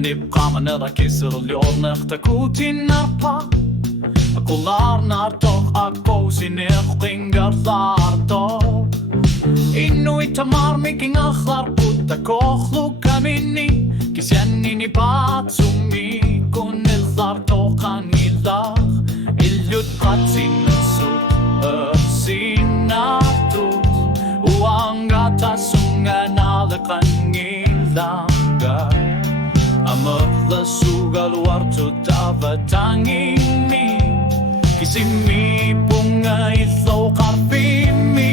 Nipqamanera Inuulluarneq takutinarpa Aqullarnaartoq aqusineqtingarlartoq Inuitamarmikinaqlarput takoqlukamini Kisianninipaatsumi kunnillartoqanilaq Illutqatsinutsut ersinartut Uangatasunganaaleqangilanga Amaqla sugaluartu tavatangimi Kisimi punga illoqarfimi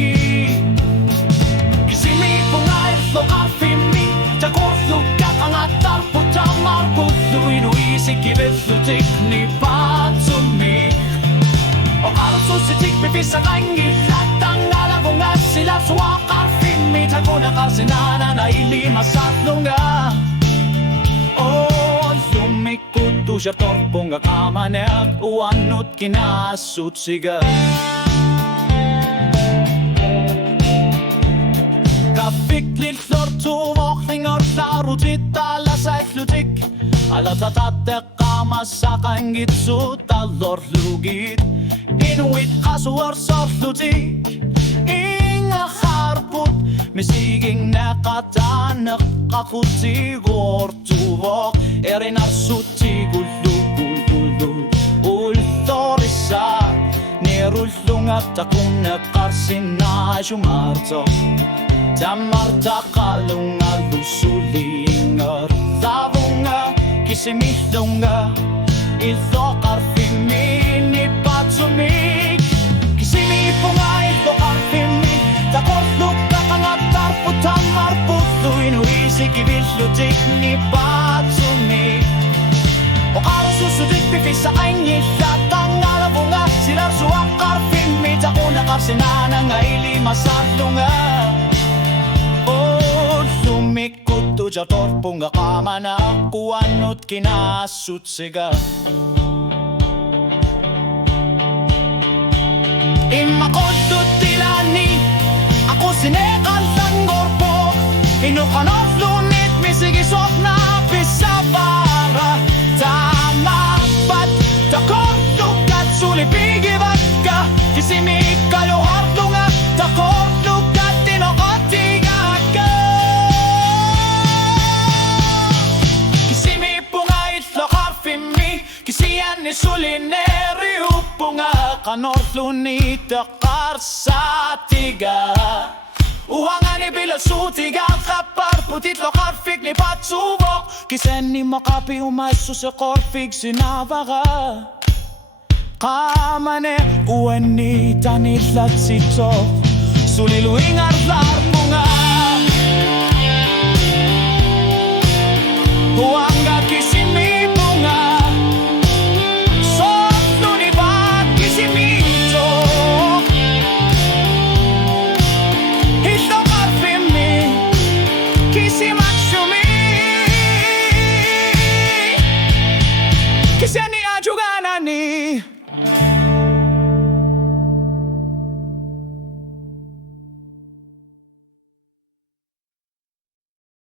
Kisimi punga illoqarfimi Takorlukka qangattarpu tamarputlu Inuisikivelluttikni paatsumi Oqarsusitikmi pisaqangillattangalagungassilarsuaqarfimi Takunaqarsinanana illimasarlunga Lumikkutu siya torpunga kamaneq uannut kinasutsiga Kafiklitlortuvoqlingorlarutit alasaitlutik Alatatatteqamas Anginngitsut allorlugit Inuit qasuarsorlutik Ingaharput Misiging naqataneqqaqutsigortuvoq Erinarsutigullugullul Ultorissa Nerullungattakunneqarsinnaasumartoq Tamartaqalungalusulingar Tavunga kisimillunga Illoqarfiminipatsumik Kisimipunga illoqarfimik Takorlukka qangattarput tamarputlu Inuisikivilluttikni paatsumi Oqarsusutikpi pisaqangillattangalavunga Silarsuaqqarfimmi taqunaqarsinananga ilimasarlunga Lumikkutu siya torpunga qamanaq uannut kinasutsiga Imaqolluttilani Aqusineqallangorpo Inuqanorlunit misigisofnapisavara Tamapat takorlukat sulipigivakka Kisimikkaluharlunga takorlukat tinoqotigakka Kisimipunga itloqarfimmi Kisianni sulineriupunga Qanorlunit taqarsatiga Uhangani bilosutiga Qaparputit loqarfikni patsuvoq Kisenni maqapi umassu qorfik sinavaga Qamane uanni tanillatsitoq Suliluingarlarpunga